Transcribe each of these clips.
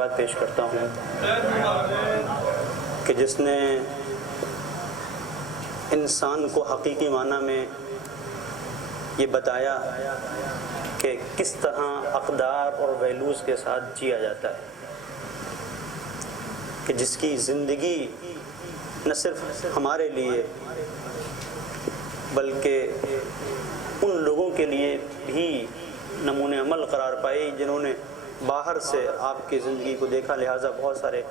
بات پیش کرتا ہوں کہ جس نے انسان کو حقیقی معنی میں یہ بتایا کہ کس طرح اقدار اور ویلیوز کے ساتھ جیا جاتا ہے، کہ جس کی زندگی نہ صرف ہمارے لیے بلکہ ان لوگوں کے لیے بھی نمونِ عمل قرار پائی جنہوں نے باہر سے آپ کی زندگی کو دیکھا۔ لہٰذا بہت سارے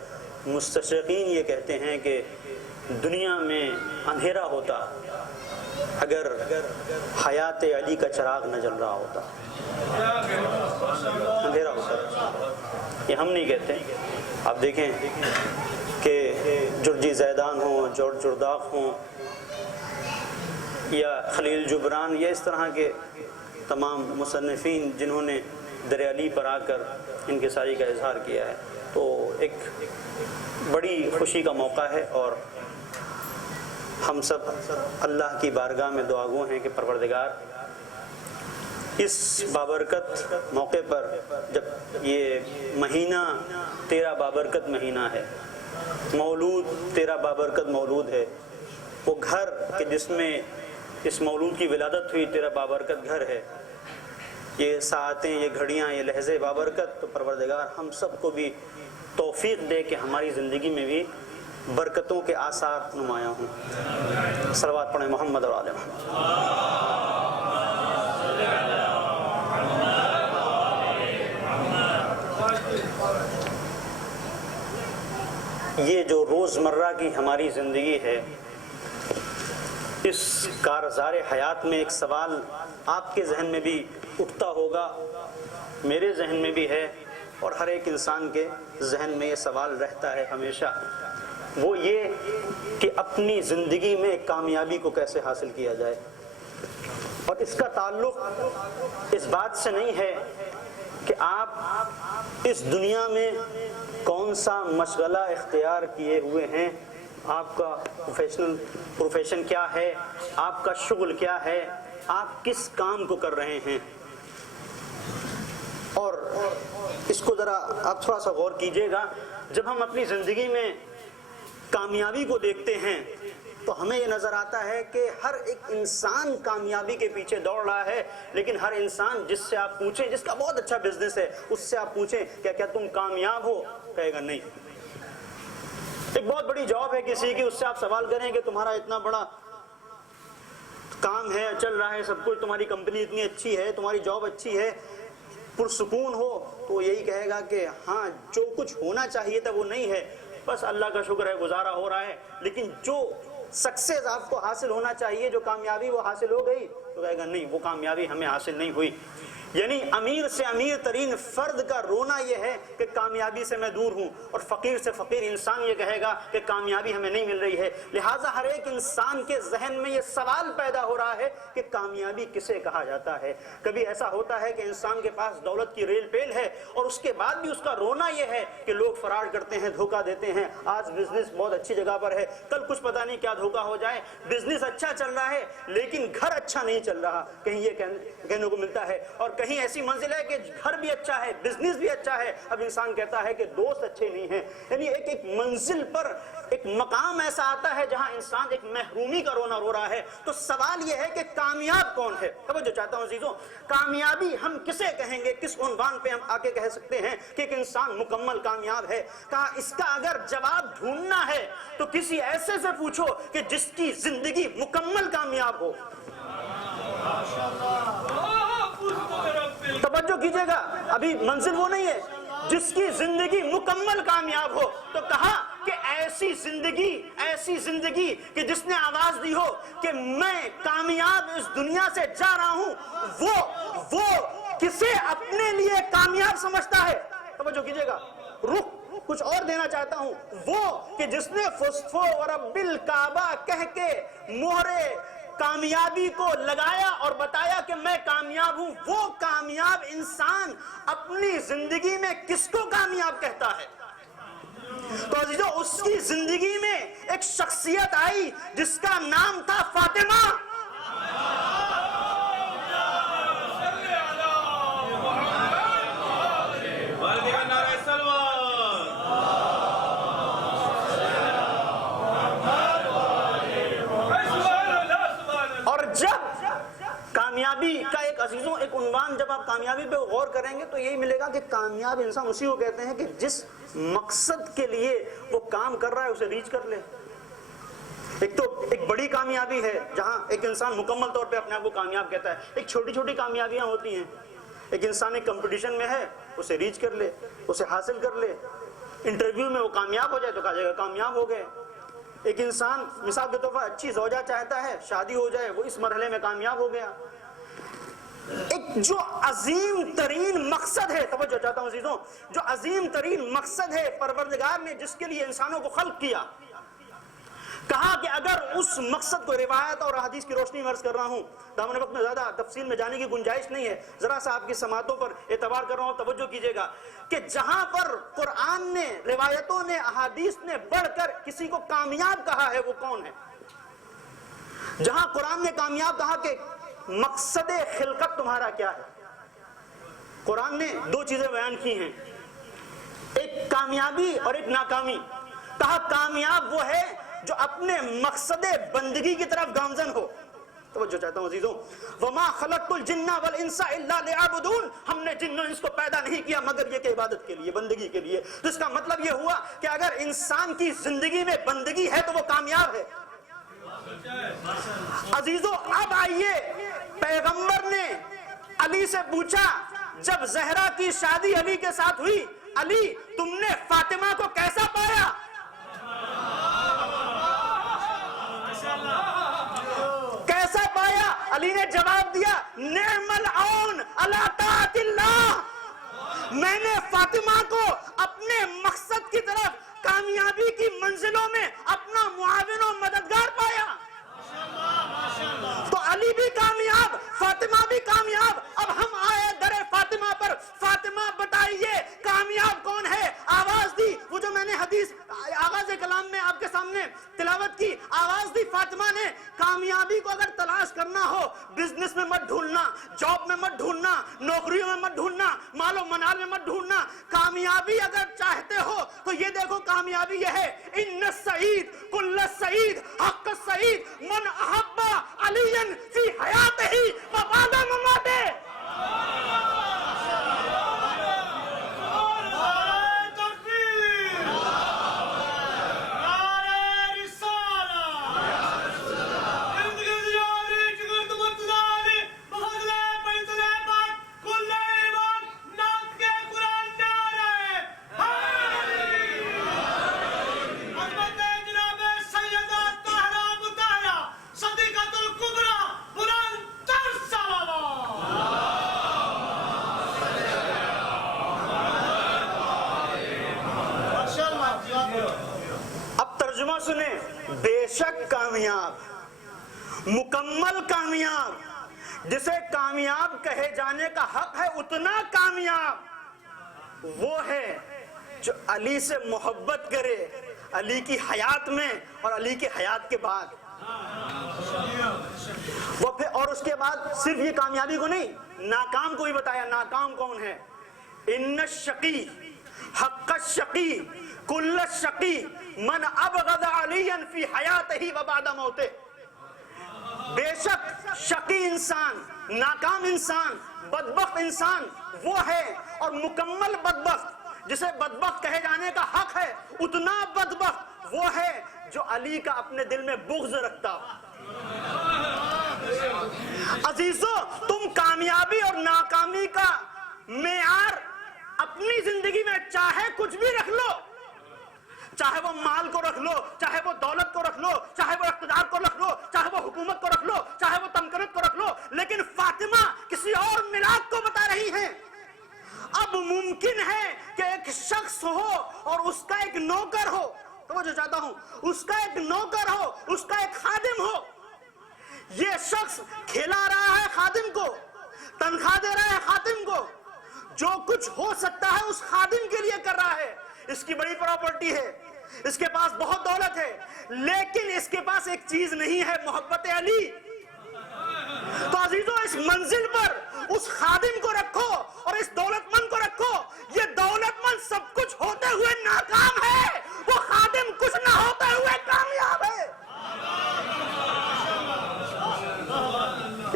مستشرقین یہ کہتے ہیں کہ دنیا میں اندھیرا ہوتا اگر حیات علی کا چراغ نہ جل رہا ہوتا، اندھیرا ہوتا۔ یہ ہم نہیں کہتے، آپ دیکھیں کہ جرجی زیدان ہوں، جورج جرداق ہوں یا خلیل جبران یا اس طرح کے تمام مصنفین جنہوں نے در علی پر آ کر انکساری کا اظہار کیا ہے، تو ایک بڑی خوشی کا موقع ہے اور ہم سب اللہ کی بارگاہ میں دعا گو ہیں کہ پروردگار اس بابرکت موقع پر، جب یہ مہینہ تیرا بابرکت مہینہ ہے، مولود تیرا بابرکت مولود ہے، وہ گھر کہ جس میں اس مولود کی ولادت ہوئی تیرا بابرکت گھر ہے، یہ ساعتیں، یہ گھڑیاں، یہ لحظے بابرکت، تو پروردگار ہم سب کو بھی توفیق دے کہ ہماری زندگی میں بھی برکتوں کے آثار نمایاں ہوں۔ صلوات پڑھیں محمد اور آل محمد۔ یہ جو روزمرہ کی ہماری زندگی ہے، اس کارزار حیات میں ایک سوال آپ کے ذہن میں بھی اٹھتا ہوگا، میرے ذہن میں بھی ہے، اور ہر ایک انسان کے ذہن میں یہ سوال رہتا ہے ہمیشہ، وہ یہ کہ اپنی زندگی میں کامیابی کو کیسے حاصل کیا جائے۔ اور اس کا تعلق اس بات سے نہیں ہے کہ آپ اس دنیا میں کون سا مشغلہ اختیار کیے ہوئے ہیں، آپ کا پروفیشن کیا ہے، آپ کا شغل کیا ہے، آپ کس کام کو کر رہے ہیں۔ اور اس کو ذرا آپ تھوڑا سا غور کیجئے گا، جب ہم اپنی زندگی میں کامیابی کو دیکھتے ہیں تو ہمیں یہ نظر آتا ہے کہ ہر ایک انسان کامیابی کے پیچھے دوڑ رہا ہے، لیکن ہر انسان جس سے آپ پوچھیں، جس کا بہت اچھا بزنس ہے، اس سے آپ پوچھیں کیا تم کامیاب ہو، کہے گا نہیں۔ ایک بہت بڑی جاب ہے کسی کی، اس سے آپ سوال کریں کہ تمہارا اتنا بڑا کام ہے، چل رہا ہے سب کچھ، تمہاری کمپنی اتنی اچھی ہے، تمہاری جاب اچھی ہے، پرسکون ہو، تو یہی کہے گا کہ ہاں جو کچھ ہونا چاہیے تھا وہ نہیں ہے، بس اللہ کا شکر ہے گزارا ہو رہا ہے، لیکن جو سکسیس آپ کو حاصل ہونا چاہیے، جو کامیابی وہ حاصل ہو گئی، تو کہے گا نہیں وہ کامیابی ہمیں حاصل نہیں ہوئی۔ یعنی امیر سے امیر ترین فرد کا رونا یہ ہے کہ کامیابی سے میں دور ہوں، اور فقیر سے فقیر انسان یہ کہے گا کہ کامیابی ہمیں نہیں مل رہی ہے۔ لہٰذا ہر ایک انسان کے ذہن میں یہ سوال پیدا ہو رہا ہے کہ کامیابی کسے کہا جاتا ہے۔ کبھی ایسا ہوتا ہے کہ انسان کے پاس دولت کی ریل پیل ہے، اور اس کے بعد بھی اس کا رونا یہ ہے کہ لوگ فراڈ کرتے ہیں، دھوکہ دیتے ہیں، آج بزنس بہت اچھی جگہ پر ہے، کل کچھ پتہ نہیں کیا دھوکہ ہو جائے، بزنس اچھا چل رہا ہے لیکن گھر اچھا نہیں چل رہا، کہیں یہ کہنے کو ملتا ہے، اور کہیں ایسی منزل ہے کہ گھر بھی اچھا ہے، بزنس بھی اچھا ہے، اب انسان کہتا ہے کہ دوست اچھے نہیں ہیں۔ یعنی ایک منزل پر ایک مقام ایسا آتا ہے جہاں انسان ایک محرومی کا رونا رو رہا ہے۔ تو سوال یہ ہے کہ کامیاب کون ہے؟ توجہ چاہتا ہوں عزیزوں، کامیابی ہم کسے کہیں گے، کس عنوان پہ ہم آ کے کہہ سکتے ہیں کہ ایک انسان مکمل کامیاب ہے؟ کہا اس کا اگر جواب ڈھونڈنا ہے تو کسی ایسے سے پوچھو کہ جس کی زندگی مکمل کامیاب ہو۔ توجہ کیجئے گا، ابھی منزل وہ نہیں ہے، جس کی زندگی مکمل کامیاب ہو۔ تو کہا کہ ایسی زندگی کہ جس نے آواز دی ہو کہ میں کامیاب اس دنیا سے جا رہا ہوں، وہ کسے اپنے لیے کامیاب سمجھتا ہے؟ توجہ کیجئے گا، رخ کچھ اور دینا چاہتا ہوں، وہ کہ جس نے فسفو ورب الکعبہ کہہ کے مہرے کامیابی کو لگایا اور بتایا کہ میں کامیاب ہوں، وہ کامیاب انسان اپنی زندگی میں کس کو کامیاب کہتا ہے؟ تو عزیزو، اس کی زندگی میں ایک شخصیت آئی جس کا نام تھا فاطمہ۔ کامیابی پہ غور کریں گے تو یہی ملے گا کہ کامیاب انسان اسی کو کہتے ہیں کہ جس مقصد کے لیے وہ کام کر رہا ہے اسے ریچ کر لے۔ ایک بڑی کامیابی ہے جہاں ایک انسان مکمل طور پہ اپنے آپ کو کامیاب کہتا ہے، ایک چھوٹی چھوٹی کامیابیاں ہوتی ہیں۔ ایک انسان ایک کمپٹیشن میں ہے، اسے ریچ کر لے، اسے حاصل کر لے، انٹرویو میں وہ کامیاب ہو جائے تو کہا جائے گا کامیاب ہو گئے۔ ایک انسان مثال کے طور پر اچھی زوجہ چاہتا ہے، شادی ہو جائے، وہ اس مرحلے میں کامیاب ہو گیا۔ ایک جو عظیم ترین مقصد ہے، توجہ چاہتا ہوں عزیزوں، جو عظیم ترین مقصد ہے پروردگار نے جس کے لیے انسانوں کو خلق کیا، کہا کہ اگر اس مقصد کو روایت اور حدیث کی روشنی میں عرض کر رہا ہوں، دامن وقت میں زیادہ تفصیل میں جانے کی گنجائش نہیں ہے، ذرا سا آپ کی سماعتوں پر اعتبار کر رہا ہوں، توجہ کیجئے گا کہ جہاں پر قرآن نے، روایتوں نے، احادیث نے بڑھ کر کسی کو کامیاب کہا ہے وہ کون ہے؟ جہاں قرآن نے کامیاب کہا کہ مقصد خلقت تمہارا کیا ہے، قرآن نے دو چیزیں بیان کی ہیں، ایک کامیابی اور ایک ناکامی۔ کہا کامیاب وہ ہے جو اپنے مقصد بندگی کی طرف گامزن ہو۔ توجہ چاہتا ہوں عزیزوں، وَمَا خَلَقْتُ الْجِنَّ وَالْإِنسَ إِلَّا لِيَعْبُدُونَ، ہم نے جن و انس کو پیدا نہیں کیا مگر یہ کہ عبادت کے لیے، بندگی کے لیے۔ تو اس کا مطلب یہ ہوا کہ اگر انسان کی زندگی میں بندگی ہے تو وہ کامیاب ہے۔ عزیزوں اب آئیے، پیغمبر نے علی سے پوچھا جب زہرا کی شادی علی کے ساتھ ہوئی، علی تم نے فاطمہ کو کیسا پایا؟ کیسا پایا؟ علی نے جواب دیا نعم العون علی طاعت اللہ، میں نے فاطمہ کو اپنے مقصد کی طرف کامیابی کی منزلوں میں اپنا معاون و مددگار پایا۔ تو علی بھی کامیاب، فاطمہ بھی کامیاب۔ اب ہم آئے در فاطمہ پر، فاطمہ بتائیے کامیاب کون ہے؟ آواز دی، وہ جو میں نے حدیث آغاز کلام میں آپ کے سامنے تلاوت کی، آواز دی فاطمہ نے، کامیابی کو اگر تلاش کرنا ہو بزنس میں مت ڈھونڈنا، جاب میں مت ڈھونڈنا، نوکریوں میں مت ڈھونڈنا، مال و منال میں مت ڈھونڈنا، کامیابی اگر چاہتے ہو تو یہ دیکھو کامیابی یہ ہے، ان السعید کل السعید حق السعید من احب علیا فی حیاتہ و بعد مماتہ۔ سنیں، بے شک کامیاب، مکمل کامیاب، جسے کامیاب کہے جانے کا حق ہے اتنا کامیاب وہ ہے جو علی سے محبت کرے، علی کی حیات میں اور علی کی حیات کے بعد۔ وہ پھر اور اس کے بعد صرف یہ کامیابی کو نہیں، ناکام کو بھی بتایا۔ ناکام کون ہے؟ ان الشقی حق الشقی کل الشقی من ابغض علیا فی حیاتہ و بعد موتہ۔ بے شک شقی انسان، ناکام انسان، بدبخت انسان وہ ہے، اور مکمل بدبخت جسے بدبخت کہے جانے کا حق ہے اتنا بدبخت وہ ہے جو علی کا اپنے دل میں بغض رکھتا۔ عزیزو تم کامیابی اور ناکامی کا معیار اپنی زندگی میں چاہے کچھ بھی رکھ لو، چاہے وہ مال کو رکھ لو، چاہے وہ دولت کو رکھ لو، چاہے وہ اقتدار کو رکھ لو، چاہے وہ حکومت کو رکھ لو، چاہے وہ تمکنت کو رکھ لو، لیکن فاطمہ کسی اور ملاک کو بتا رہی ہیں۔ اب ممکن ہے کہ ایک شخص ہو اور اس کا ایک نوکر ہو، توجہ چاہتا ہوں، اس کا ایک نوکر ہو، اس کا ایک خادم ہو، یہ شخص کھلا رہا ہے خادم کو، تنخواہ دے رہا ہے خادم کو، جو کچھ ہو سکتا ہے اس خادم کے لیے کر رہا ہے، اس کی بڑی پراپرٹی ہے، اس کے پاس بہت دولت ہے، لیکن اس کے پاس ایک چیز نہیں ہے، محبت علی۔ تو عزیزو اس منزل پر اس خادم کو رکھو اور اس دولت مند کو رکھو، یہ دولت مند سب کچھ ہوتے ہوئے ناکام ہے، وہ خادم کچھ نہ ہوتے ہوئے کامیاب ہے،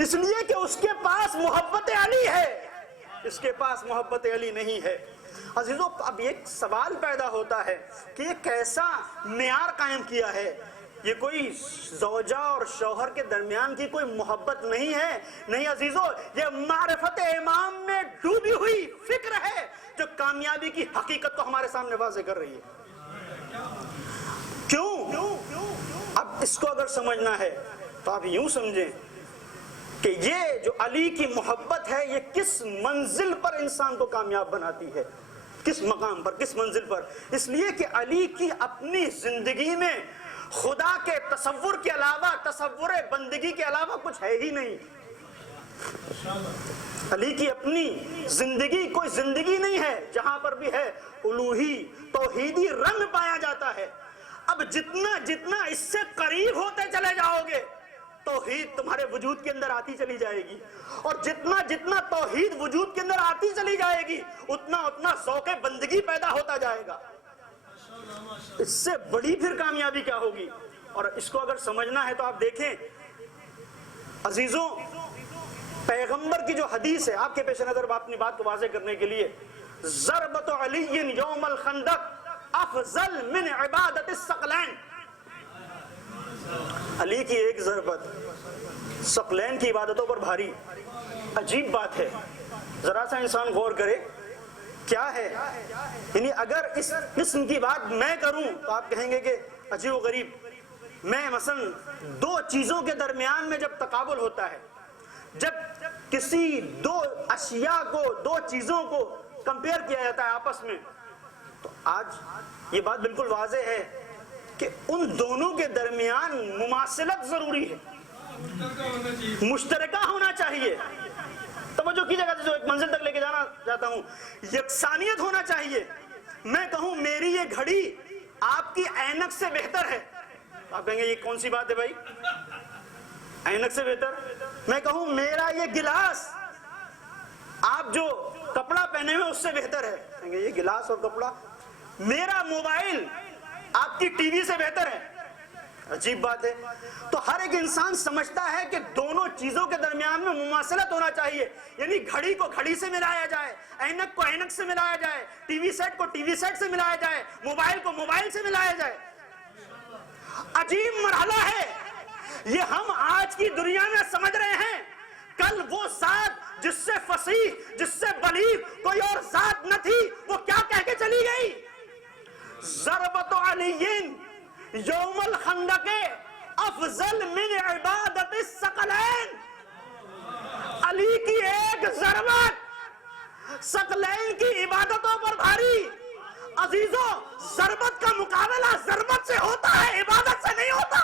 اس لیے کہ اس کے پاس محبت علی ہے۔ اس کے پاس محبت علی نہیں ہے۔ عزیزو اب ایک سوال پیدا ہوتا ہے کہ یہ کیسا معیار قائم کیا ہے؟ یہ کوئی زوجہ اور شوہر کے درمیان کی کوئی محبت نہیں ہے، نہیں عزیزو، یہ معرفت امام میں ڈوبی ہوئی فکر ہے جو کامیابی کی حقیقت کو ہمارے سامنے واضح کر رہی ہے۔ کیوں؟ اب اس کو اگر سمجھنا ہے تو آپ یوں سمجھیں کہ یہ جو علی کی محبت ہے یہ کس منزل پر انسان کو کامیاب بناتی ہے، کس مقام پر، کس منزل پر؟ اس لیے کہ علی کی اپنی زندگی میں خدا کے تصور کے علاوہ، تصور بندگی کے علاوہ کچھ ہے ہی نہیں۔ علی کی اپنی زندگی کوئی زندگی نہیں ہے، جہاں پر بھی ہے الوہی توحیدی رنگ پایا جاتا ہے۔ اب جتنا اس سے قریب ہوتے چلے جاؤ گے توحید تمہارے وجود کے اندر آتی چلی جائے گی، اور جتنا توحید وجود کے اندر آتی چلی جائے گی اتنا ذوق بندگی پیدا ہوتا جائے گا۔ اس سے بڑی پھر کامیابی کیا ہوگی؟ اور اس کو اگر سمجھنا ہے تو آپ دیکھیں عزیزوں، پیغمبر کی جو حدیث ہے آپ کے پیش نظر اپنی بات کو واضح کرنے کے لیے، ضربت علی یوم الخندق افضل من عبادت الثقلین، علی کی ایک ضربت ثقلین کی عبادتوں پر بھاری۔ عجیب بات ہے، ذرا سا انسان غور کرے کیا ہے، یعنی اگر اس قسم کی بات میں کروں تو آپ کہیں گے کہ عجیب و غریب۔ میں مثلا دو چیزوں کے درمیان میں جب تقابل ہوتا ہے، جب کسی دو اشیاء کو، دو چیزوں کو کمپیئر کیا جاتا ہے آپس میں، تو آج یہ بات بالکل واضح ہے کہ ان دونوں کے درمیان مماثلت ضروری ہے، مشترکہ ہونا چاہیے۔ توجہ کیجیے گا، جو ایک منزل تک لے کے جانا چاہتا ہوں، یکسانیت ہونا چاہیے۔ میں کہوں میری یہ گھڑی آپ کی اینک سے بہتر ہے، آپ کہیں گے یہ کون سی بات ہے بھائی، اینک سے بہتر؟ میں کہوں میرا یہ گلاس آپ جو کپڑا پہنے ہوئے اس سے بہتر ہے، کہیں گے یہ گلاس اور کپڑا؟ میرا موبائل آپ کی ٹی وی سے بہتر ہے، عجیب بات ہے۔ تو ہر ایک انسان سمجھتا ہے کہ دونوں چیزوں کے درمیان میں مماثلت ہونا چاہیے، یعنی گھڑی کو گھڑی سے ملایا جائے، اینک کو اینک سے ملایا جائے، ٹی وی سیٹ کو ٹی وی سیٹ سے ملایا جائے، موبائل کو موبائل سے ملایا جائے۔ عجیب مرحلہ ہے یہ، ہم آج کی دنیا میں سمجھ رہے ہیں، کل وہ ذات جس سے فصیح، جس سے بلیغ کوئی اور ذات نہ تھی، وہ کیا کہہ کے چلی گئی؟ ضربت علی یوم الخندق افضل من عبادت الثقلین، علی کی ایک ضربت ثقلین کی عبادتوں پر بھاری۔ عزیزو ضربت کا مقابلہ ضربت سے ہوتا ہے، عبادت سے نہیں ہوتا۔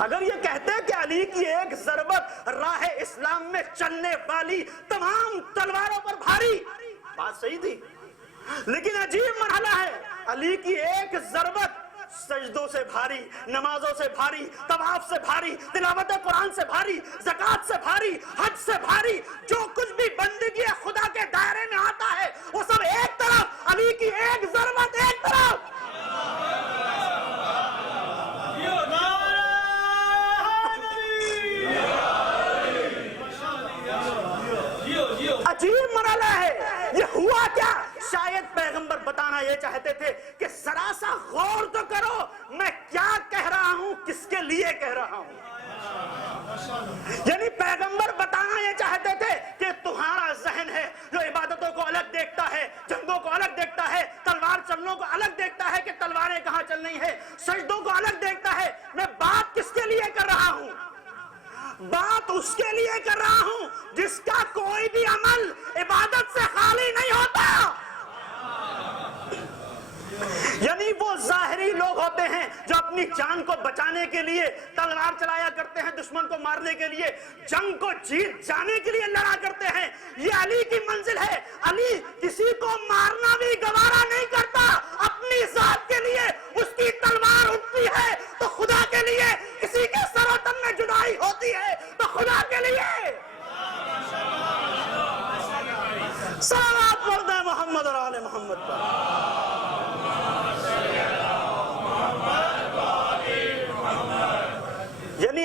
اگر یہ کہتے کہ علی کی ایک ضربت راہ اسلام میں چلنے والی تمام تلواروں پر بھاری، بات صحیح تھی، لیکن عجیب مرحلہ ہے، علی کی ایک ضربت سجدوں سے بھاری، نمازوں سے بھاری، طواف سے بھاری، تلاوت قرآن سے بھاری، زکوٰۃ سے بھاری، حج سے بھاری، جو کچھ بھی بندگی خدا کے دائرے میں آتا ہے وہ سب ایک طرف، علی کی ایک ضربت ایک طرف۔ عجیب مرحلہ ہے، یہ ہوا کیا؟ شاید پیغمبر بتانا یہ چاہتے تھے کہ ذرا سا غور تو کرو میں کیا کہہ رہا ہوں، کس کے لیے کہہ رہا ہوں۔ یعنی پیغمبر بتانا یہ چاہتے تھے کہ تمہارا ذہن ہے جو عبادتوں کو الگ دیکھتا ہے، جنگوں کو الگ دیکھتا ہے، تلوار چلنوں کو الگ دیکھتا ہے کہ تلواریں کہاں چلنی ہے، سجدوں کو الگ دیکھتا ہے۔ میں بات کس کے لیے کر رہا ہوں؟ بات اس کے لیے کر رہا ہوں جس کا کوئی بھی عمل عبادت سے خالی نہیں ہوتا۔ یعنی وہ ظاہری لوگ ہوتے ہیں جو اپنی جان کو بچانے کے لیے تلوار چلایا کرتے ہیں، دشمن کو مارنے کے لیے، جنگ کو جیت جانے کے لیے لڑا کرتے ہیں۔ یہ علی کی منزل ہے، علی کسی کو مارنا بھی گوارا نہیں کرتا، اپنی ذات کے لیے اس کی تلوار اٹھتی ہے تو خدا کے لیے، کسی کے سر و تن میں جدائی ہوتی ہے تو خدا کے لیے۔ صلوات پڑھ دیں محمد اور آل محمد پر۔ یعنی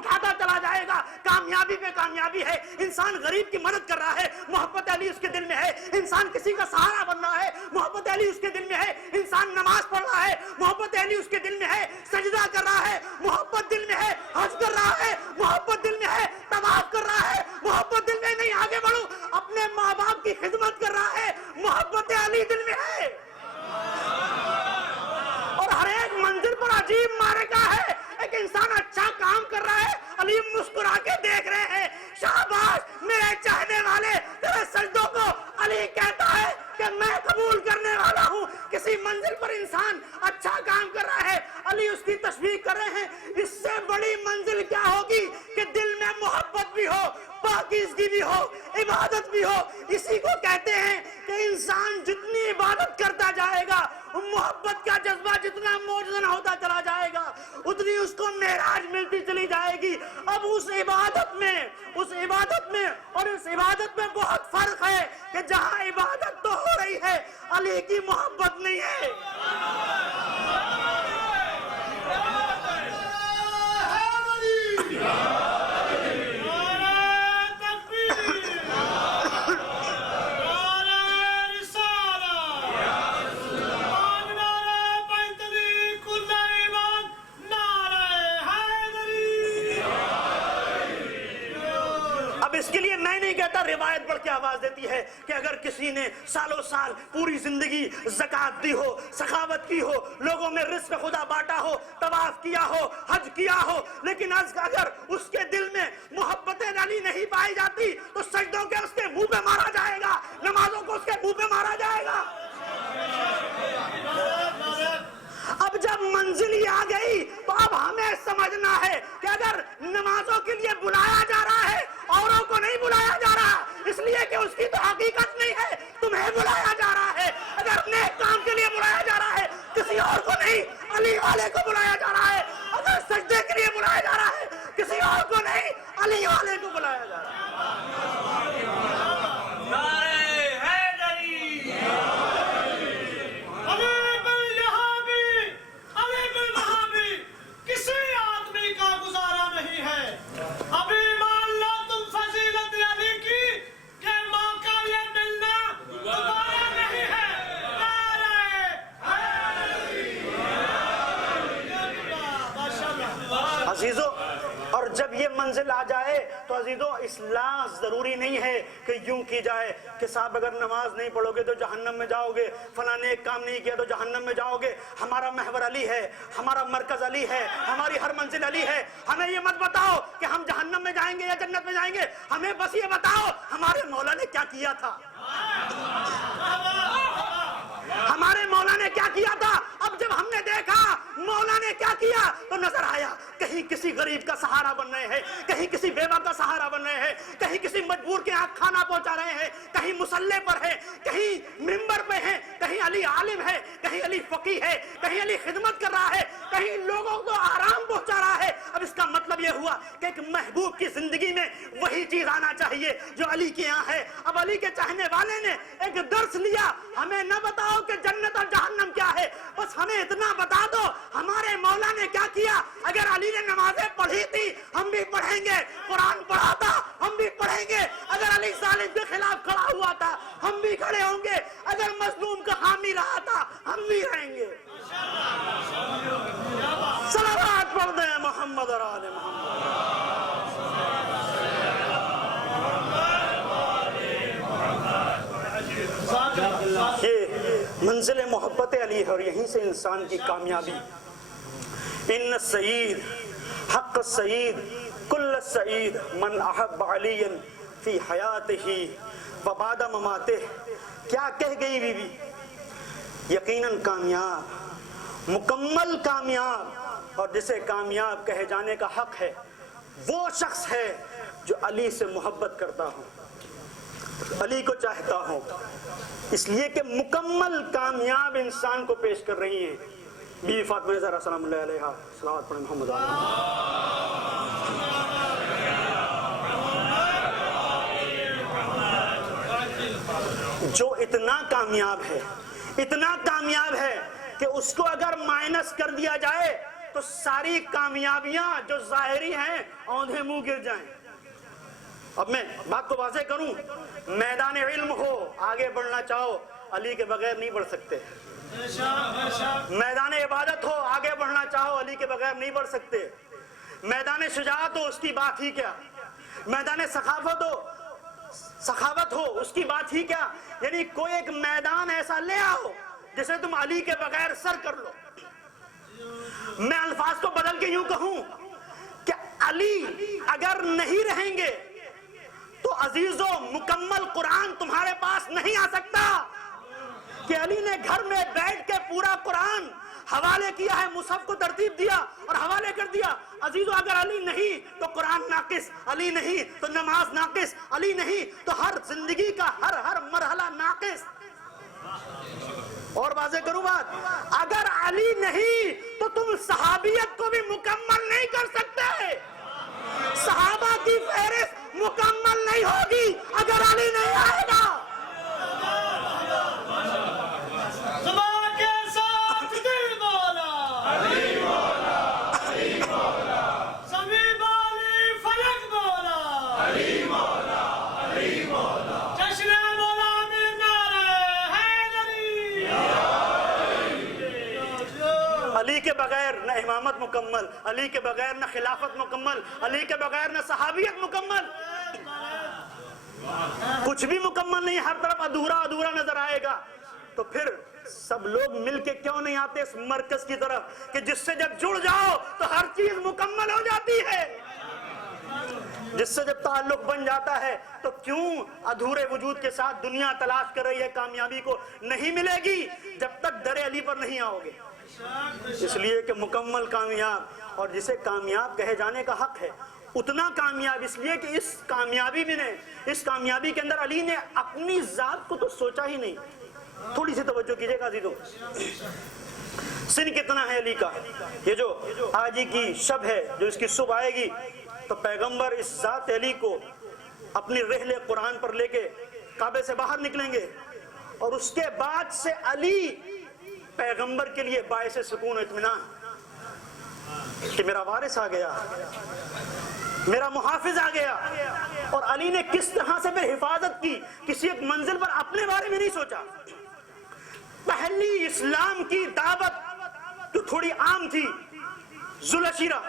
اٹھاتا چلا جائے گا. کامیابی پہ کامیابی ہے. انسان غریب کی مدد کر رہا ہے, محبت علی اس کے دل میں ہے. انسان کسی کا سہارا بن رہا ہے, محبت علی اس کے دل میں ہے. انسان نماز پڑھ رہا ہے, محبت علی اس کے دل میں ہے. سجدہ کر رہا ہے, محبت دل میں ہے. حج کر رہا ہے, محبت دل میں ہے. طواف کر رہا ہے, محبت دل میں. نہیں آگے بڑھو, اپنے ماں باپ کی خدمت کر رہا ہے, محبت علی دل میں ہے. اور ہر ایک منزل پر عجیب معرکہ ہے. ایک انسان اچھا کام کر رہا ہے, علی مسکرا کے دیکھ رہے ہیں. شاباش میرے چاہنے والے, تیرے سجدوں کو علی کہتا ہے کہ میں قبول کرنے والا ہوں. کسی منزل پر انسان اچھا کام کر رہا ہے, علی اس کی تشویق کر رہے ہیں. اس سے بڑی منزل کیا ہوگی کہ دل میں محبت بھی ہو, پاکیزگی بھی ہو, عبادت بھی ہو. اسی کو کہتے ہیں کہ انسان جتنی عبادت کرتا جائے گا, محبت کا جذبہ جتنا موجزن ہوتا چلا جائے گا, اتنی اس کو معراج ملتی چلی جائے گی. اب اس عبادت میں اور اس عبادت میں بہت فرق ہے کہ جہاں عبادت تو ہو رہی ہے, علی کی محبت نہیں ہے. اس کے لیے میں نہیں کہتا روایت بڑھ کے آواز دیتی ہے کہ اگر کسی نے سالوں سال پوری زندگی زکات دی ہو, سخاوت کی ہو, لوگوں میں رزق خدا بانٹا ہو, طواف کیا ہو, حج کیا ہو, لیکن اگر اس کے دل میں محبت علی نہیں پائی جاتی تو سجدوں کے اس کے منہ پہ مارا جائے گا, نمازوں کو اس کے منہ پہ مارا جائے گا. اب جب منزل ہی آ گئی تو اب ہمیں سمجھنا ہے کہ اگر نمازوں کے لیے بلایا جا رہا ہے, اوروں کو نہیں بلایا جا رہا, اس لیے کہ اس کی تو حقیقت نہیں ہے, تمہیں بلایا جا رہا ہے. اگر نیک کام کے لیے بلایا جا رہا ہے, کسی اور کو نہیں, علی والے کو بلایا جا رہا ہے. اگر سجدے کے لیے بلایا جا رہا ہے, کسی اور کو نہیں, علی والے کو بلایا جا رہا ہے. عزیزو, اور جب یہ منزل آ جائے تو عزیزو اصلاح ضروری نہیں ہے کہ یوں کی جائے کہ صاحب اگر نماز نہیں پڑھو گے تو جہنم میں جاؤ گے, فلاں نے ایک کام نہیں کیا تو جہنم میں جاؤ گے. ہمارا محور علی ہے, ہمارا مرکز علی ہے, ہماری ہر منزل علی ہے. ہمیں یہ مت بتاؤ کہ ہم جہنم میں جائیں گے یا جنت میں جائیں گے, ہمیں بس یہ بتاؤ ہمارے مولا نے کیا کیا تھا, ہمارے مولا نے کیا کیا تھا. اب جب ہم نے دیکھا مولا نے کیا کیا تو نظر آیا کہیں کسی غریب کا سہارا بن رہے ہیں, کہیں کسی بیوہ کا سہارا بن رہے ہیں, کہیں کسی مجبور کے ہاں کھانا پہنچا رہے ہیں, کہیں مصلے پر ہے, کہیں منبر پہ ہے, کہیں علی عالم ہے, کہیں علی فقیہ ہے, کہیں علی خدمت کر رہا ہے, کہیں لوگوں کو آرام پہنچا رہا ہے. اب اس کا مطلب یہ ہوا کہ ایک محبوب کی زندگی میں وہی چیز آنا چاہیے جو علی کے یہاں ہے. اب علی کے چاہنے والے نے ایک درس لیا, ہمیں نہ بتاؤ کہ جنت اور جہنم کیا ہے, بس ہمیں اتنا بتا دو ہمارے مولا نے کیا کیا. اگر علی نے نمازیں پڑھی تھی ہم بھی پڑھیں گے, قرآن پڑھا تھا ہم بھی پڑھیں گے, اگر علی ظالم کے خلاف کھڑا ہوا تھا ہم بھی کھڑے ہوں گے, اگر مظلوم کا حامی رہا تھا ہم بھی رہیں گے. صلوات پڑھ دیں محمد اور آل محمد. یہ منزل محبت علی ہے اور یہیں سے انسان کی کامیابی. ان السعید حق السعید کل السعید من احب علی فی حیاتہ و بعد مماتہ. کیا کہہ گئی بی بی, یقیناً کامیاب, مکمل کامیاب, اور جسے کامیاب کہے جانے کا حق ہے وہ شخص ہے جو علی سے محبت کرتا ہو, علی کو چاہتا ہو. اس لیے کہ مکمل کامیاب انسان کو پیش کر رہی ہیں بی بی فاطمہ زہرا سلام اللہ علیہا. صلوات پڑھیں محمد علیہ. جو اتنا کامیاب ہے کہ اس کو اگر مائنس کر دیا جائے تو ساری کامیابیاں جو ظاہری ہیں اوندھے منہ گر جائیں۔ اب میں بات کو واضح کروں، میدان علم ہو، آگے بڑھنا چاہو، علی کے بغیر نہیں بڑھ سکتے۔ میدان عبادت ہو، آگے بڑھنا چاہو، علی کے بغیر نہیں بڑھ سکتے۔ میدان شجاعت ہو، اس کی بات ہی کیا، میدان سخاوت ہو، اس کی بات ہی کیا، یعنی کوئی ایک میدان ایسا لے آؤ جسے تم علی کے بغیر سر کر لو۔ میں الفاظ کو بدل کے یوں کہوں کہ علی اگر نہیں رہیں گے تو عزیزو مکمل قرآن تمہارے پاس نہیں آ سکتا، کہ علی نے گھر میں بیٹھ کے پورا قرآن حوالے کیا ہے، مصحف کو ترتیب دیا اور حوالے کر دیا۔ عزیزو اگر علی نہیں تو قرآن ناقص، علی نہیں تو نماز ناقص، علی نہیں تو ہر زندگی کا ہر مرحلہ ناقص۔ اور واضح کروں بات، اگر علی نہیں تو تم صحابیت کو بھی مکمل نہیں کر سکتے۔ صحابہ کی فہرست مکمل نہیں ہوگی اگر علی نہیں آئے گا۔ علی کے بغیر نہ امامت مکمل، علی کے بغیر نہ خلافت مکمل، علی کے بغیر نہ صحابیت مکمل، کچھ بھی مکمل نہیں، ہر طرف ادھورا نظر آئے گا۔ تو پھر سب لوگ مل کے کیوں نہیں آتے اس مرکز کی طرف کہ جس سے جب جڑ جاؤ تو ہر چیز مکمل ہو جاتی ہے، جس سے جب تعلق بن جاتا ہے تو کیوں ادھورے وجود کے ساتھ دنیا تلاش کر رہی ہے کامیابی کو؟ نہیں ملے گی جب تک در علی پر نہیں آؤ گے۔ اس لیے کہ مکمل کامیاب، اور جسے کامیاب کہے جانے کا حق ہے، اتنا کامیاب اس لیے کہ اس کامیابی میں نے، اس کامیابی کے اندر علی نے اپنی ذات کو تو سوچا ہی نہیں۔ تھوڑی سی توجہ کیجئے گا عزیزو، سن کتنا ہے علی کا؟ یہ جو آج کی شب ہے، جو اس کی صبح آئے گی تو پیغمبر اس ذات علی کو اپنی رحلِ قرآن پر لے کے کعبے سے باہر نکلیں گے، اور اس کے بعد سے علی پیغمبر کے لیے باعث سکون و اطمینان کہ میرا وارث آ گیا، میرا محافظ آ گیا۔ اور علی نے کس طرح سے پھر حفاظت کی، کسی ایک منزل پر اپنے بارے میں نہیں سوچا۔ پہلی اسلام کی دعوت جو تھوڑی عام تھی، ذوالعشیرہ،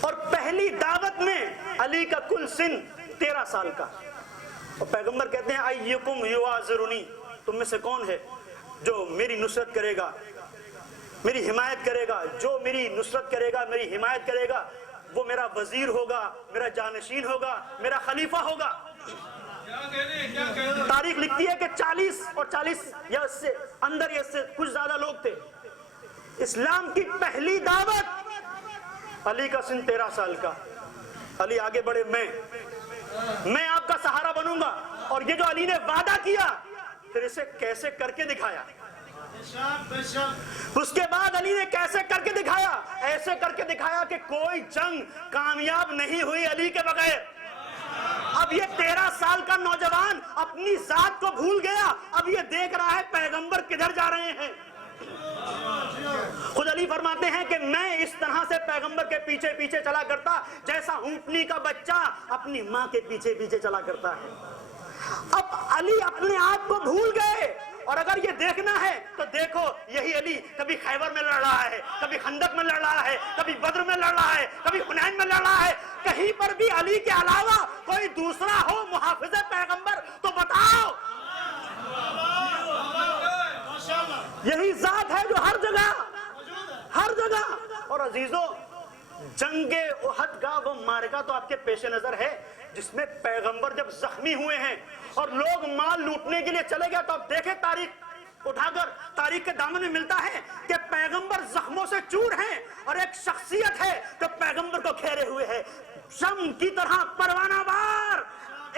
اور پہلی دعوت میں علی کا کل سن 13 سال کا، اور پیغمبر کہتے ہیں ایکم یوازرنی، تم میں سے کون ہے جو میری نصرت کرے گا، میری حمایت کرے گا؟ جو میری نصرت کرے گا، میری حمایت کرے گا، وہ میرا وزیر ہوگا، میرا جانشین ہوگا، میرا خلیفہ ہوگا۔ تاریخ لکھتی ہے کہ 40 اور 40 یا اس سے اندر یا اس سے کچھ زیادہ لوگ تھے۔ اسلام کی پہلی دعوت، علی کا سن 13 سال کا، علی آگے بڑھے، میں آپ کا سہارا بنوں گا۔ اور یہ جو علی نے وعدہ کیا، پھر اسے کیسے کر کے دکھایا۔ اس کے بعد علی نے کیسے کر کے دکھایا؟ ایسے کر کے دکھایا کہ کوئی جنگ کامیاب نہیں ہوئی علی کے بغیر۔ اب یہ 13 سال کا نوجوان اپنی ذات کو بھول گیا، اب یہ دیکھ رہا ہے پیغمبر کدھر جا رہے ہیں۔ خود علی فرماتے ہیں کہ میں اس طرح سے پیغمبر کے پیچھے پیچھے چلا کرتا جیسا اونٹنی کا بچہ اپنی ماں کے پیچھے پیچھے چلا کرتا ہے۔ اب علی اپنے آپ کو بھول گئے، اور اگر یہ دیکھنا ہے تو دیکھو یہی علی کبھی خیبر میں لڑ رہا ہے، کبھی خندق میں لڑ رہا ہے، کبھی بدر میں لڑ رہا ہے، کبھی حنین میں لڑ رہا ہے۔ کہیں پر بھی علی کے علاوہ کوئی دوسرا ہو محافظ پیغمبر تو بتاؤ۔ یہی ذات ہے جو ہر جگہ۔ اور عزیزو، جنگ احد کا وہ معرکہ تو آپ کے پیش نظر ہے جس میں پیغمبر جب زخمی ہوئے ہیں اور لوگ مال لوٹنے کے لیے چلے گئے، تو اب دیکھیں تاریخ اٹھا کر، تاریخ کے دامن میں ملتا ہے کہ پیغمبر زخموں سے چور ہیں، اور ایک شخصیت ہے جو پیغمبر کو گھیرے ہوئے ہے، شم کی طرح پروانہ وار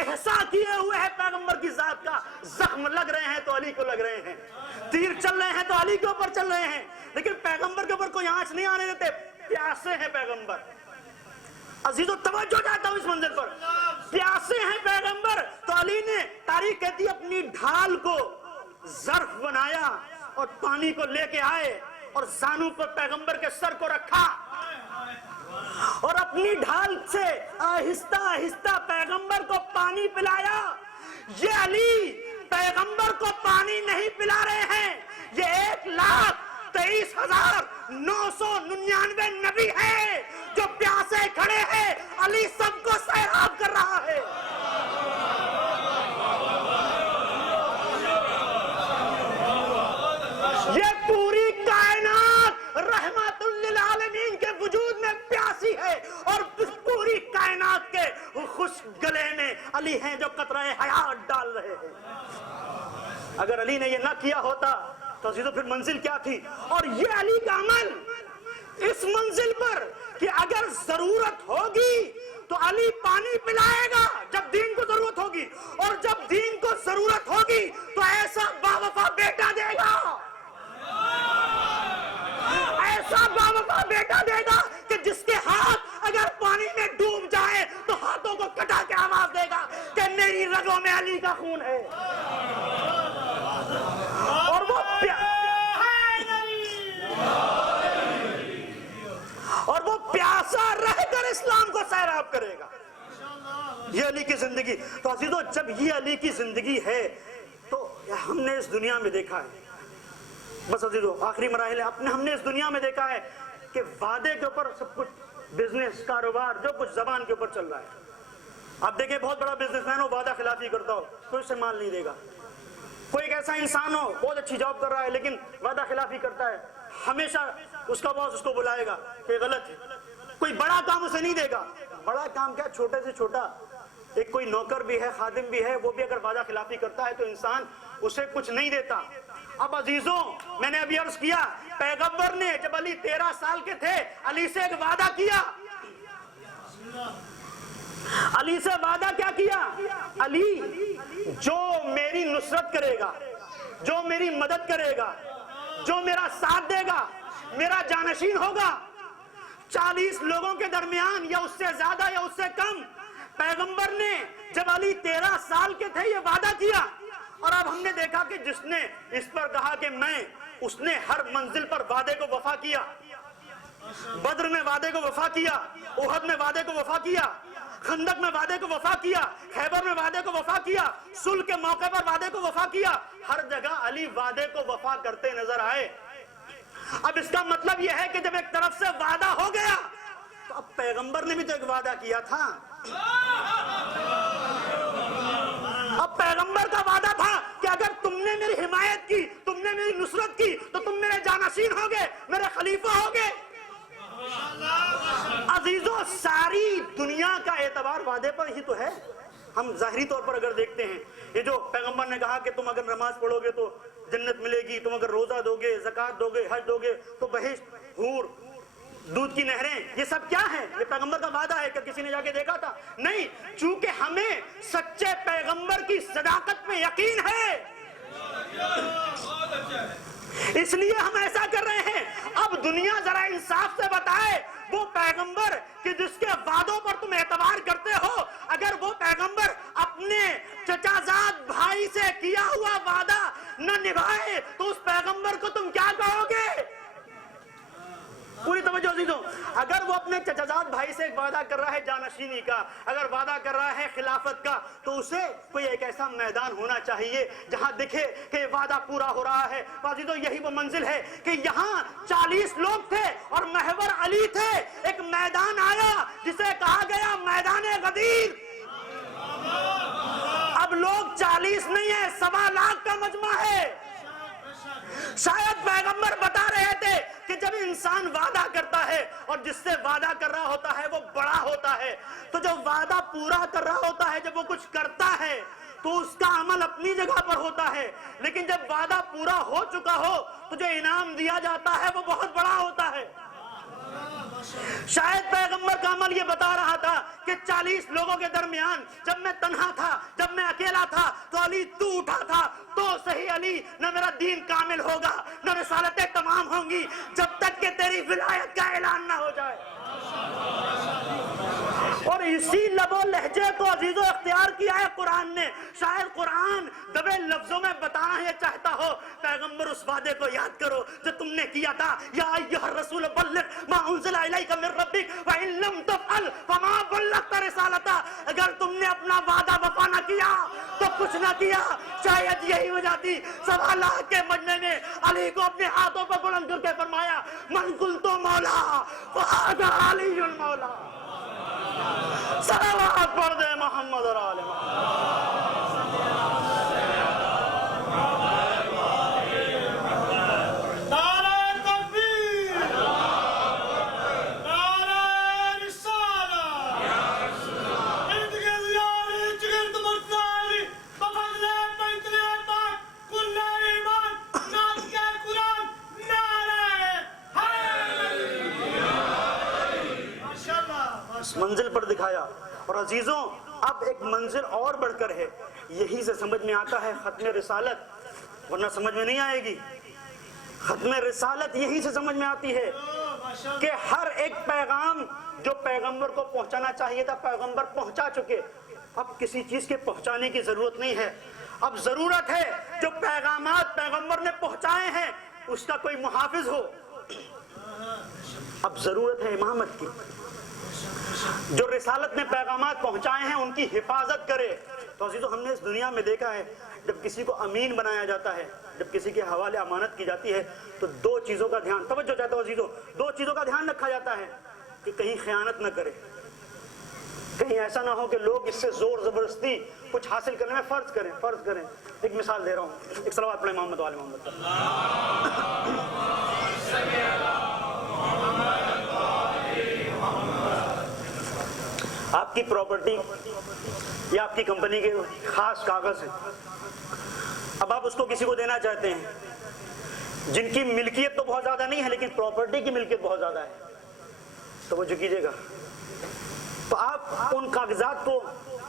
احساس کیے ہوئے ہے پیغمبر کی ذات کا۔ زخم لگ رہے ہیں تو علی کو لگ رہے ہیں، تیر چل رہے ہیں تو علی کے اوپر چل رہے ہیں، لیکن پیغمبر کے اوپر کوئی آنچ نہیں آنے دیتے، پیاسے ہیں پیغمبر۔ عزیزو توجہ چاہتا ہوں اس منظر پر، پیاسے ہیں پیغمبر، تو علی نے، تاریخ کہتی اپنی ڈھال کو ظرف بنایا اور پانی کو لے کے آئے اور زانوں پر پیغمبر کے سر کو رکھا اور اپنی ڈھال سے آہستہ آہستہ پیغمبر کو پانی پلایا. یہ علی پیغمبر کو پانی نہیں پلا رہے ہیں, یہ 1,23,999 نبی ہیں جو پیاسے کھڑے ہیں, علی سب کو سیراب کر رہا ہے. یہ پوری کائنات رحمت للعالمین کے وجود میں پیاسی ہے اور پوری کائنات کے خشک گلے میں علی ہیں جو قطرہ حیات ڈال رہے ہیں. اگر علی نے یہ نہ کیا ہوتا تو عزیزو پھر منزل کیا تھی؟ اور یہ علی کا عمل اس منزل پر کہ اگر ضرورت ہوگی تو علی پانی پلائے گا جب دین کو ضرورت ہوگی, اور جب دین کو ضرورت ہوگی تو ایسا باوفا بیٹا دے گا, ایسا باوفا بیٹا دے گا کہ جس کے ہاتھ اگر پانی میں ڈوب جائے تو ہاتھوں کو کٹا کے آواز دے گا کہ میری رگوں میں علی کا خون ہے. اور وہ پیاسا رہ کر اسلام کو سیراب کرے گا. یہ علی کی زندگی. تو عزیزو جب یہ علی کی زندگی ہے تو ہم نے اس دنیا میں دیکھا ہے, بس عزیزو آخری مراحل ہم نے اس دنیا میں دیکھا ہے کہ وعدے کے اوپر سب کچھ, بزنس کاروبار جو کچھ زبان کے اوپر چل رہا ہے. آپ دیکھیں بہت بڑا بزنس مین ہو, وعدہ خلافی کرتا ہو, کوئی اسے مال نہیں دے گا. کوئی ایک ایسا انسان ہو بہت اچھی جاب کر رہا ہے لیکن وعدہ خلافی کرتا ہے, ہمیشہ اس کا باس اس کو بلائے گا کہ غلط ہے. کوئی بڑا کام اسے نہیں دے گا. بڑا کام کیا, چھوٹے سے چھوٹا ایک کوئی نوکر بھی ہے, خادم بھی ہے, وہ بھی اگر وعدہ خلافی کرتا ہے تو انسان اسے کچھ نہیں دیتا. اب عزیزوں میں نے ابھی عرض کیا پیغمبر نے جب علی 13 سال کے تھے علی سے ایک وعدہ کیا. علی سے وعدہ کیا کیا؟ علی جو میری نصرت کرے گا, جو میری مدد کرے گا, جو میرا ساتھ دے گا, میرا جانشین ہوگا, 40 لوگوں کے درمیان یا اس سے زیادہ یا اس سے کم. پیغمبر نے جب علی 13 سال کے تھے یہ وعدہ کیا, اور اب ہم نے دیکھا کہ جس نے اس پر کہا کہ میں, اس نے ہر منزل پر وعدے کو وفا کیا. بدر میں وعدے کو وفا کیا, احد میں وعدے کو وفا کیا, خندق میں وعدے کو وفا کیا, خیبر میں وعدے کو وفا کیا, صلح کے موقع پر وعدے کو وفا کیا. ہر جگہ علی وعدے کو وفا کرتے نظر آئے. اب اس کا مطلب یہ ہے کہ جب ایک طرف سے وعدہ ہو گیا تو اب پیغمبر نے بھی تو ایک وعدہ کیا تھا. اب پیغمبر کا وعدہ تھا کہ اگر تم نے میری حمایت کی, تم نے میری نصرت کی تو تم میرے جانشین ہوگے, میرے خلیفہ ہوگے. عزیزوں ساری دنیا کا اعتبار وعدے پر ہی تو ہے. ہم ظاہری طور پر اگر دیکھتے ہیں یہ جو پیغمبر نے کہا کہ تم اگر نماز پڑھو گے تو جنت ملے گی, تم اگر روزہ دو گے, زکات دو گے, حج دو گے تو بہشت, حور, دودھ کی نہریں, یہ سب کیا ہے؟ یہ پیغمبر کا وعدہ ہے کہ کسی نے جا کے دیکھا تھا؟ نہیں. چونکہ ہمیں سچے پیغمبر کی صداقت پہ یقین ہے اس لیے ہم ایسا کر رہے ہیں. اب دنیا ذرا انصاف سے بتائے وہ پیغمبر کہ جس کے وعدوں پر تم اعتبار کرتے ہو, اگر وہ پیغمبر اپنے چچا زاد بھائی سے کیا ہوا وعدہ نہ نبھائے تو اس پیغمبر کو تم کیا کہو گے؟ پوری توجہ عزیزوں, اگر وہ اپنے چچازاد بھائی سے ایک وعدہ کر رہا ہے جانشینی کا, اگر وعدہ کر رہا ہے خلافت کا, تو اسے کوئی ایک ایسا میدان ہونا چاہیے جہاں دکھے کہ وعدہ پورا ہو رہا ہے. عزیزوں یہی وہ منزل ہے کہ یہاں 40 لوگ تھے اور محور علی تھے. ایک میدان آیا جسے کہا گیا میدان غدیر. اب لوگ 40 نہیں ہے, 1.25 لاکھ کا مجمع ہے. شاید پیغمبر بتا رہے تھے کہ جب انسان وعدہ کرتا ہے اور جس سے وعدہ کر رہا ہوتا ہے وہ بڑا ہوتا ہے, تو جب وعدہ پورا کر رہا ہوتا ہے, جب وہ کچھ کرتا ہے تو اس کا عمل اپنی جگہ پر ہوتا ہے, لیکن جب وعدہ پورا ہو چکا ہو تو جو انعام دیا جاتا ہے وہ بہت بڑا ہوتا ہے. شاید پیغمبر کا عمل یہ بتا رہا تھا کہ 40 لوگوں کے درمیان جب میں تنہا تھا, جب میں اکیلا تھا تو علی تو اٹھا تھا تو صحیح علی, نہ میرا دین کامل ہوگا نہ رسالتیں تمام ہوں گی جب تک کہ تیری ولایت کا اعلان نہ ہو جائے. اور اسی لب و لہجے کو عزیزو اختیار کیا ہے قرآن نے. شاید قرآن دبے لفظوں میں بتانا یہ چاہتا ہو پیغمبر اس وعدے کو یاد کرو جو تم نے کیا تھا, یا ایھا الرسول بلغ ما انزل الیک من ربک وان لم تفعل فما بلغت رسالتہ. اگر تم نے اپنا وعدہ وفا نہ کیا تو کچھ نہ کیا. شاید یہی وجہ تھی 1.25 لاکھ کے مجمع نے علی کو اپنے ہاتھوں پر بلند کر کے فرمایا من قلت مولا فہذا علی المولا. صلوات پڑھ دے محمد اور آل محمد. نعرہ تکبیر، نعرہ رسالہ، ارد گرد یاری چگرد مرسالی بفضل پیتر پاک کل ایمان ناز کے قرآن نعرہ حیدر. ماشاءاللہ منزل پر دکھایا. اور عزیزوں اب ایک منزل اور بڑھ کر ہے. یہی سے سمجھ میں آتا ہے ختم رسالت, ورنہ سمجھ میں نہیں آئے گی. ختم رسالت یہی سے سمجھ میں آتی ہے کہ ہر ایک پیغام جو پیغمبر کو پہنچانا چاہیے تھا پیغمبر پہنچا چکے. اب کسی چیز کے پہنچانے کی ضرورت نہیں ہے. اب ضرورت ہے جو پیغامات پیغمبر نے پہنچائے ہیں اس کا کوئی محافظ ہو. اب ضرورت ہے امامت کی. جو رسالت نے پیغامات پہنچائے ہیں ان کی حفاظت کرے. تو عزیزو ہم نے اس دنیا میں دیکھا ہے جب کسی کو امین بنایا جاتا ہے, جب کسی کے حوالے امانت کی جاتی ہے تو 2 چیزوں کا دھیان, توجہ چاہتا ہوں عزیزو, 2 چیزوں کا دھیان رکھا جاتا ہے کہ کہیں خیانت نہ کرے, کہیں ایسا نہ ہو کہ لوگ اس سے زور زبردستی کچھ حاصل کرنے میں فرض کریں. ایک مثال دے رہا ہوں, ایک صلوات پڑھیں محمد والے محمد. آپ کی پراپرٹی یا آپ کی کمپنی کے خاص کاغذ ہیں, اب آپ اس کو کسی کو دینا چاہتے ہیں جن کی ملکیت تو بہت زیادہ نہیں ہے لیکن پراپرٹی کی ملکیت بہت زیادہ ہے. توجہ کیجیے گا, تو آپ ان کاغذات کو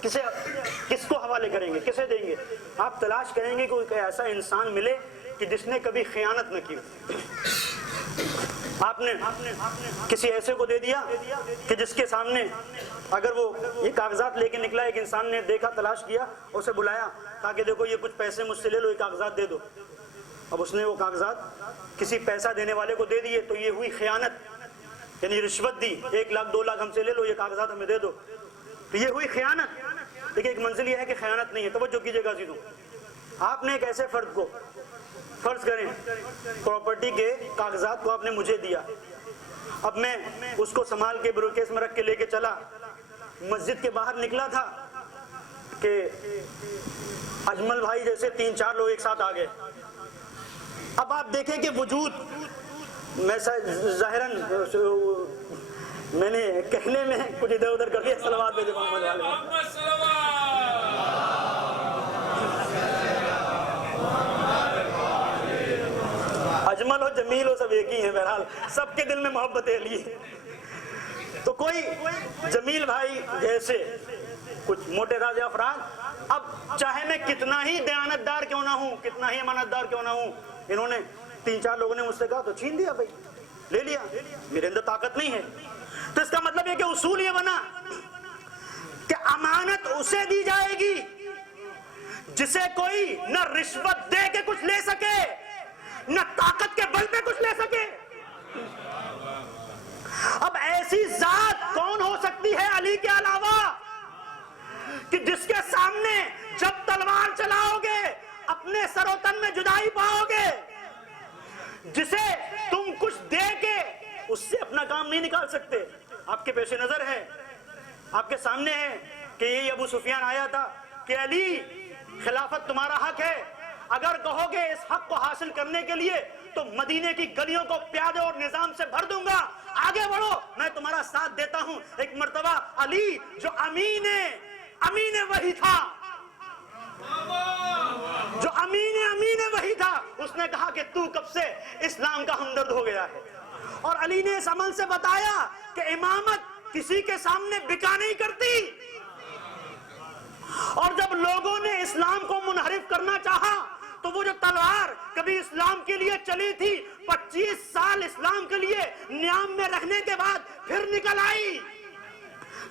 کس کو حوالے کریں گے, کسے دیں گے؟ آپ تلاش کریں گے کہ کوئی ایسا انسان ملے کہ جس نے کبھی خیانت نہ کی. آپ نے کسی ایسے کو دے دیا کہ جس کے سامنے اگر وہ یہ کاغذات لے کے نکلا, ایک انسان نے دیکھا, تلاش کیا, اسے بلایا, کہا کہ دیکھو یہ کچھ پیسے مجھ سے لے لو, یہ کاغذات دے دو. اب اس نے وہ کاغذات کسی پیسہ دینے والے کو دے دیے تو یہ ہوئی خیانت, یعنی رشوت دی. 1 لاکھ 2 لاکھ ہم سے لے لو, یہ کاغذات ہمیں دے دو, تو یہ ہوئی خیانت. لیکن ایک منزل یہ ہے کہ خیانت نہیں ہے. توجہ کیجیے گا عزیزوں, آپ نے ایک ایسے فرد کو, فرض کریں پراپرٹی کے کاغذات کو آپ نے مجھے دیا, اب میں اس کو سنبھال کے بروکیس میں رکھ کے لے کے چلا, مسجد کے باہر نکلا تھا کہ اجمل بھائی جیسے 3-4 لوگ ایک ساتھ آ گئے. اب آپ دیکھیں کہ وجود میں ظاہراً میں نے کہنے میں کچھ ادھر ادھر کر کے صلوات بھیجے محمد والے. اجمل ہو جمیل ہو سب ایک ہی ہیں, بہرحال سب کے دل میں محبت ہے علی. تو کوئی جمیل بھائی جیسے کچھ موٹے تازے افراد, اب چاہے میں کتنا ہی دیانتدار کیوں نہ ہوں, کتنا ہی امانتدار کیوں نہ ہوں, انہوں نے 3-4 لوگوں نے مجھ سے کہا تو چھین لیا بھائی, لے لیا, میرے اندر طاقت نہیں ہے. تو اس کا مطلب یہ کہ اصول یہ بنا کہ امانت اسے دی جائے گی جسے کوئی نہ رشوت دے کے کچھ لے سکے نہ طاقت کے بل پہ کچھ لے سکے. اب ایسی ذات کون ہو سکتی ہے علی کے علاوہ کہ جس کے سامنے جب تلوار چلاؤ گے اپنے سر و تن میں جدائی پاؤ گے, جسے تم کچھ دے کے اس سے اپنا کام نہیں نکال سکتے. آپ کے پیش نظر ہے, آپ کے سامنے ہے کہ یہ ابو سفیان آیا تھا کہ علی خلافت تمہارا حق ہے, اگر کہو گے اس حق کو حاصل کرنے کے لیے تو مدینے کی گلیوں کو پیادے اور نظام سے بھر دوں گا, آگے بڑھو میں تمہارا ساتھ دیتا ہوں. ایک مرتبہ علی جو امین وہی تھا, جو امین وہی تھا, اس نے کہا کہ تو کب سے اسلام کا ہمدرد ہو گیا ہے. اور علی نے اس عمل سے بتایا کہ امامت کسی کے سامنے بکا نہیں کرتی. اور جب لوگوں نے اسلام کو منحرف کرنا چاہا تو وہ جو تلوار کبھی اسلام کے لیے چلی تھی 25 سال اسلام کے لیے نیام میں رہنے کے بعد پھر نکل آئی.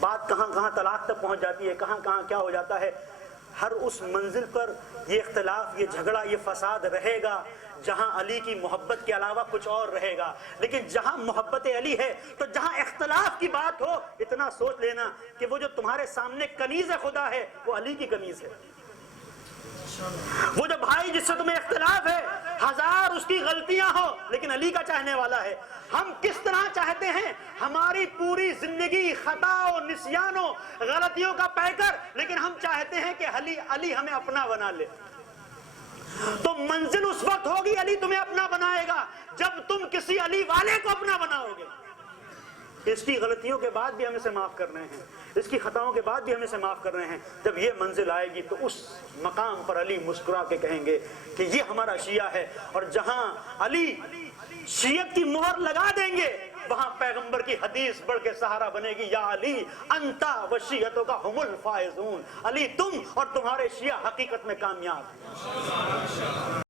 بات کہاں کہاں طلاق تک پہنچ جاتی ہے، کہاں کہاں کیا ہو جاتا ہے۔ ہر اس منزل پر یہ اختلاف، یہ جھگڑا، یہ فساد رہے گا جہاں علی کی محبت کے علاوہ کچھ اور رہے گا۔ لیکن جہاں محبت علی ہے تو جہاں اختلاف کی بات ہو، اتنا سوچ لینا کہ وہ جو تمہارے سامنے کنیز خدا ہے وہ علی کی کنیز ہے۔ وہ جو بھائی جس سے تمہیں اختلاف ہے، ہزار اس کی غلطیاں ہو لیکن علی کا چاہنے والا ہے۔ ہم کس طرح چاہتے ہیں ہماری پوری زندگی خطا و نسیان و غلطیوں کا پیکر، لیکن ہم چاہتے ہیں کہ علی ہمیں اپنا بنا لے۔ تو منزل اس وقت ہوگی علی تمہیں اپنا بنائے گا جب تم کسی علی والے کو اپنا بناؤ گے۔ اس کی غلطیوں کے بعد بھی ہم اسے معاف کر رہے ہیں، اس کی خطاؤں کے بعد بھی ہم اسے معاف کر رہے ہیں۔ جب یہ منزل آئے گی تو اس مقام پر علی مسکرا کے کہیں گے کہ یہ ہمارا شیعہ ہے، اور جہاں علی شیعت کی مہر لگا دیں گے وہاں پیغمبر کی حدیث بڑھ کے سہارا بنے گی، یا علی انتا و شیعتوں کا ہم الفائزون، علی تم اور تمہارے شیعہ حقیقت میں کامیاب۔